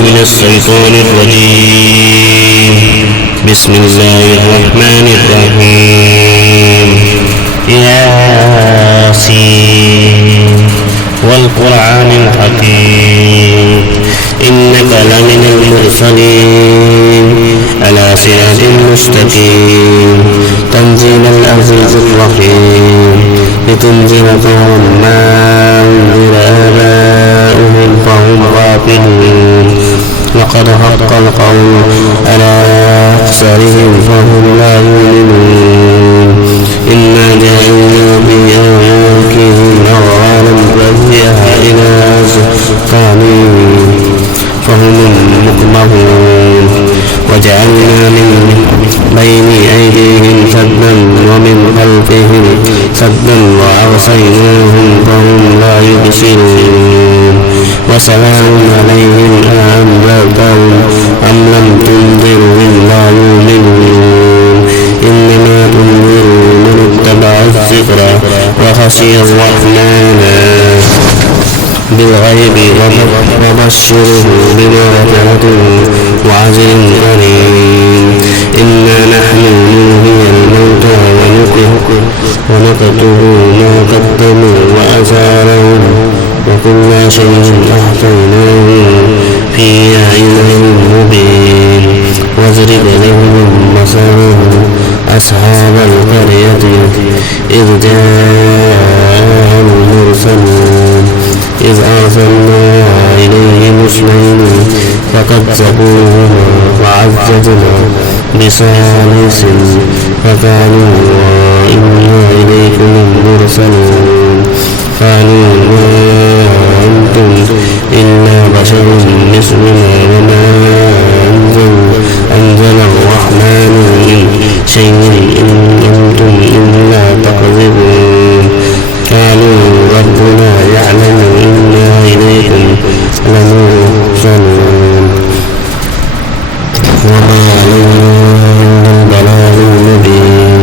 من الشيطان الرجيم. بسم الله الرحمن الرحيم. ياسين والقرآن الحكيم إنك لمن المرسلين على صراط مستقيم تنزيل العزيز الرحيم لتنذر قوما ما أنذر آباؤهم فهم غافلون وقد حق القول على أكثرهم فهم لا يؤمنون إنا جعلنا في أعناقهم أغلالا فهي إلى أذقانهم فهم مقمحون وجعلنا من بين أيديهم سدا ومن خلفهم سدا وأغشيناهم فهم لا يبصرون وسلام عليهم أأنذرتهم أم لم تنذرهم لا يؤمنون إنما تنذر من اتبع الذكر وخشي الرحمن بالغيب وبشره بمغفرة وأجر كريم. إنا نحن نحيي الموتى ونكتب ما قدموا وآثارهم وكل شيء أحصيناه في إمام مبين. واضرب لهم مثلا أصحاب القرية إذ جاءها المرسلون إذ أرسلنا إليهم اثنين فكذبوهما فعززنا بثالث فقالوا إنا إليكم مرسلون قالوا ما أنتم إلا بشر مثلنا وما أنزل الرحمن من شيء إن أنتم إلا تكذبون. قالوا ربنا يعلم إنا إليكم لمرسلون وما علينا إلا البلاغ المبين.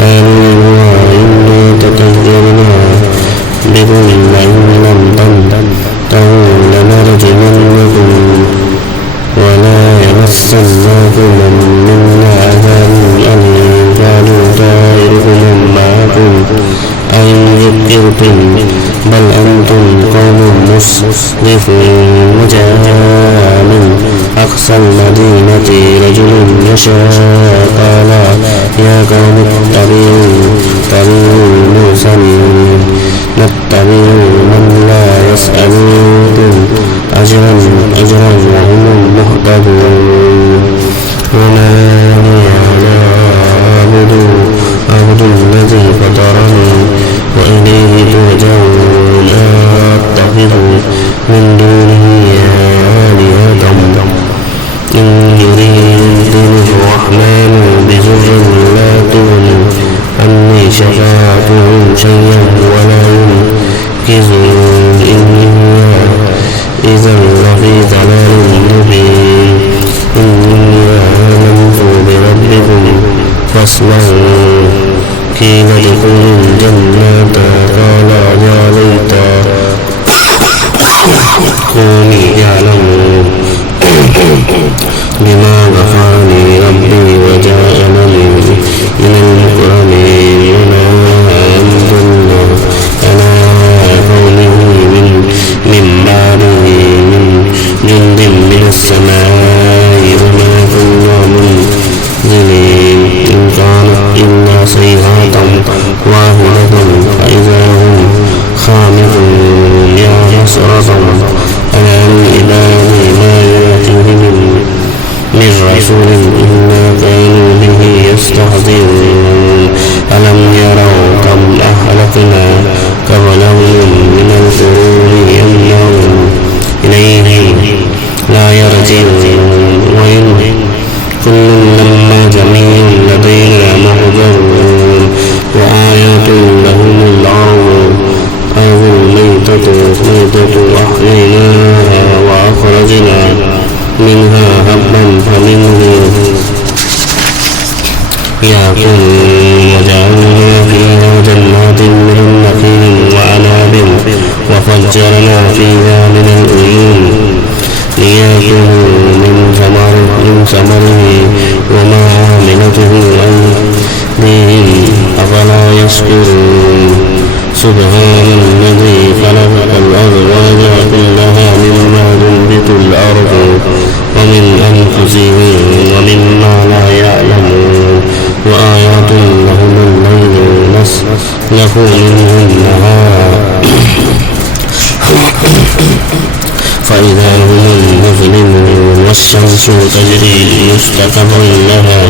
قالوا إنا تطيرنا بكم لئن لم تنتهوا لنرجمنكم ولا يمسنكم منا عذاب أليم. قالوا طائركم معكم أئن ذكرتم بل أنتم قوم مسرفون. وجاء من أقصى المدينة رجل يسعى قال يا قوم اتبعوا المرسلين نتبع من لا يسألكم أجرا وهم مهتدون. ونادي يا عبد الذي فطرني وإليه ترجعون. أتخذ من دونه آلهة إن يردني الرحمن بضر لا تغن عني شفاعتهم شيئا ولا ينقذون. إني إذا لفي ضلال مبين. إني آمنت بربكم فاسمعون. قيل ادخلوا الجنة قال يا ليت قومي يعلمون بما غفرني ربي وجعلني من المكرمين. وما أنزلنا على قومه من بعده من جند من السماء وما كنا منزلين. إن كانت إلا صيحة واحدة فإذا هم خامدون. يا حسرة على العباد ما يأتيهم من رسول إلا كانوا به يستهزئون. ألم يروا كم أهلكنا قبلهم من القرون أنهم إليهم لا يرجعون. وإن كل لما جميع لدينا محضرون. وآيات لهم الأرض الميتة أحييناها وأخرجنا منها حبا فمنه يأكلون. وجعلنا فيها جنات من نخيل وأعناب وفجرنا فيها من العيون ليأكلوا من ثمره وما عاملته أيديهم أفلا يشكرون سبحان الذي خلق الأزواج كلها مما تنبت الأرض ومن أنفسهم ومما لا يعلمون وآيات لهم الليل نسلخ منه النهار فإذا هم مظلمون والشمس تجري لمستقر لها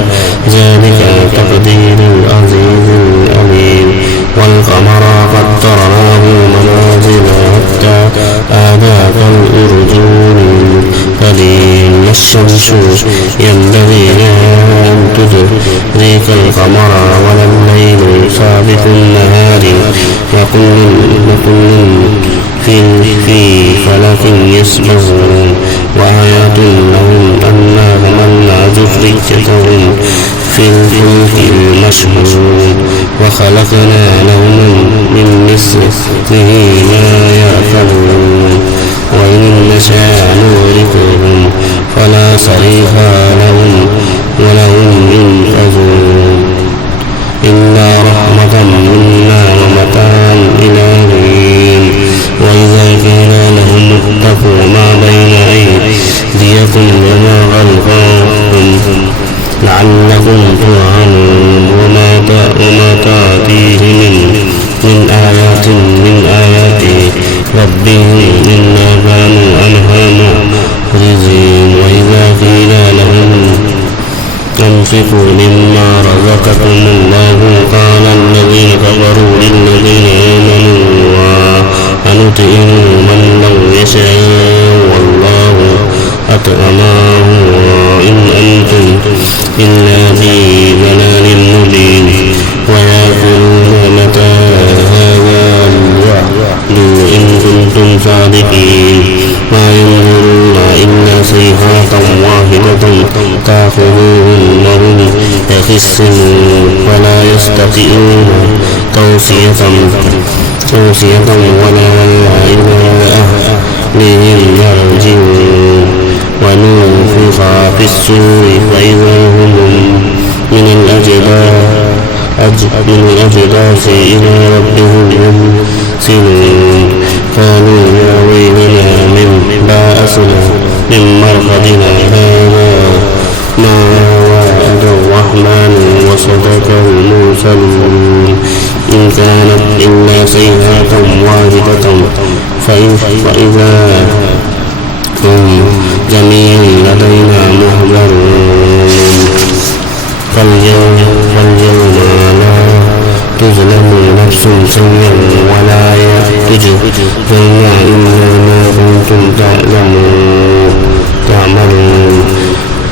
ذلك تقدير العزيز العليم والقمر قدرناه منازل حتى عاد كالأرجون القديم الشمس ينبغي لها أن تدرك القمر ولا الليل سابق النهار وكل في فلك يسبحون وآيات لهم أنا حملنا ذريتهم في الفلك المشحون وخلقنا لهم من مثله ما يركبون وإن نشاء نغرقهم فلا صريخ لهم ولهم ينقذون إلا رحمة منا ومتاعا إلى حين وإذا قيل لهم اتقوا ما بين أيديكم وما خلفكم لعلكم ترحمون وما تأتيهم من آيات ربهم إلا كانوا عنها معرضين وإذا قيل لهم أنفقوا مما رزقكم الله قال الذين كفروا للذين آمنوا أنطعم من لو يشاء والله أطعمه إن أنتم إلا في ضلال مبين ويقولون متى هذا الوعد إن كنتم صادقين ما ينظرون إلا صيحة واحدة تأخذهم وهم يخصمون ولا يستطيعون توصية ولا إلى أهلهم يرجعون ونفخ في الصور فإذا هم من الأجداث إلى ربهم ينسلون قالوا يا ويلنا من بأسنا من مرقدنا هذا ما وعد الرحمن وصدق المرسلون إن كانت إلا صيحة واحدة فإذا هم جميع لدينا محضرون فاليوم لا تظلم نفس شيئا ولا تجزون إلا ما كنتم تعملون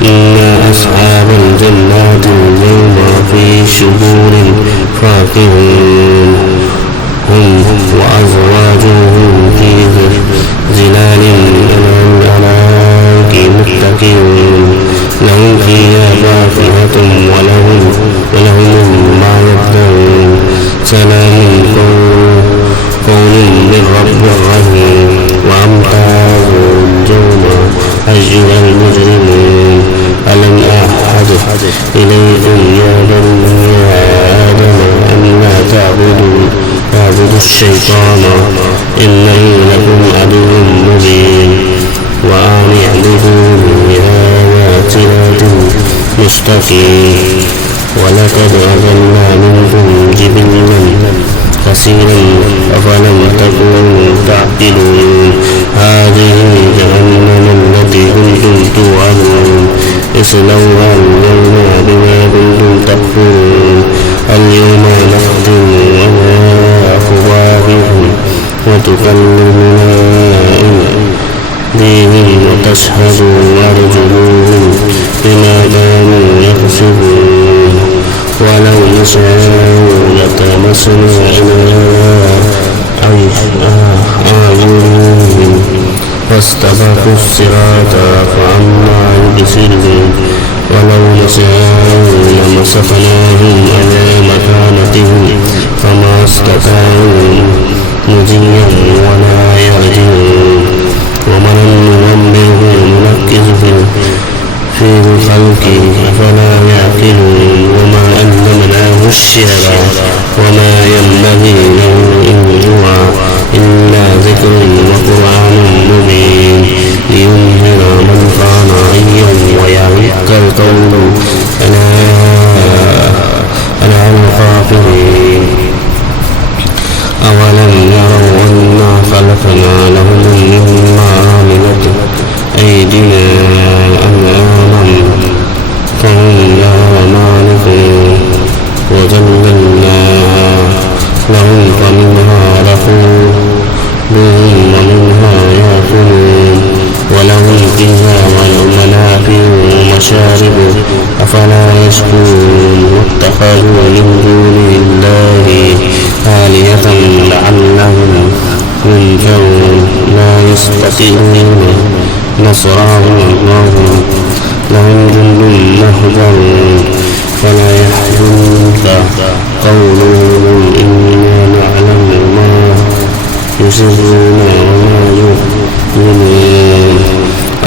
إن أصحاب الجنات اليوم في شغول فاكهون هم وأزواجهم في ظلال الأرائك متكئون لهم فيها فاكهة ولهم ما يدعون سلام قول من رب رحيم وامتاز اليوم أيها المجرمون ألم أعهد إليكم يا بني آدم أن لا تعبدوا الشيطان إنه لكم عدو مبين وأن اعبدوني هذا صراط مستقيم ولقد أضلنا منكم جبلا كثيرا أفلم تكونوا تعقلون هذه جهنم التي كنتم توعدون اصلوها اليوم بما كنتم تكفرون اليوم نختم على أفواههم وتكلمنا أيديهم وتشهد أرجلهم بما كانوا يكسبون ولو نشاء لطمسنا على أعينهم فاستبقوا الصراط فأنى يبصرون ولو نشاء لمسخناهم على مكانتهم فما استطاعوا مضيا ولا يرجعون ومن نعمره بآياتنا أم آمنوا فهم لها مالكون وذللناها لهم فمنها ركوبهم ومنها يأكلون ولهم فيها منافع ومشارب أفلا يشكرون واتخذوا من دون الله آلهة لعلهم ينفعون لا يستطيعون نصرهم وهم لهم جند مهجرون فلا يحزنك قولهم إنا نعلم ما يسرون وما يعلنون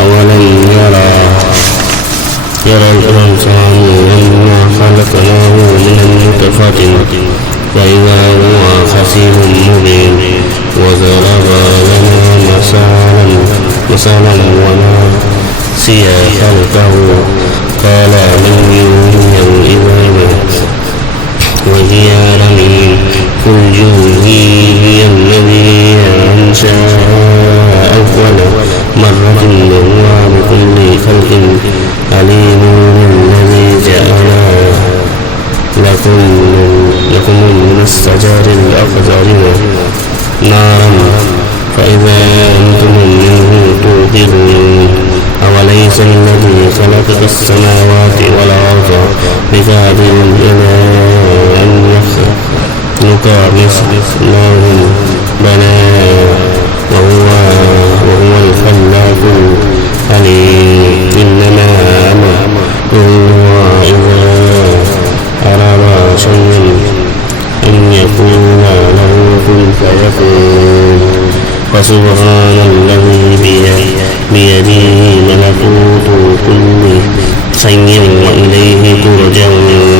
أولم يرى الإنسان أنا خلقناه من نطفة فإذا هو خصيم مبين وضرب لنا مثلا ونسي خلقه قال من يحيي العظام وهي رميم قل يحييها الذي أنشأها أول مرة وهو بكل خلق عليم الذي جعل لكم من الشجر الأخضر نارا فإذا أنتم منه توقدون أوليس الذي خلق السماوات والأرض بقادر على أن يخلق مثلهم بلى وهو الخلاق العليم إنما أمره إذا أراد شيئا أن يقول له كن فيكون فسبحان الذي بيده ملكوت كل شيء وإليه ترجعون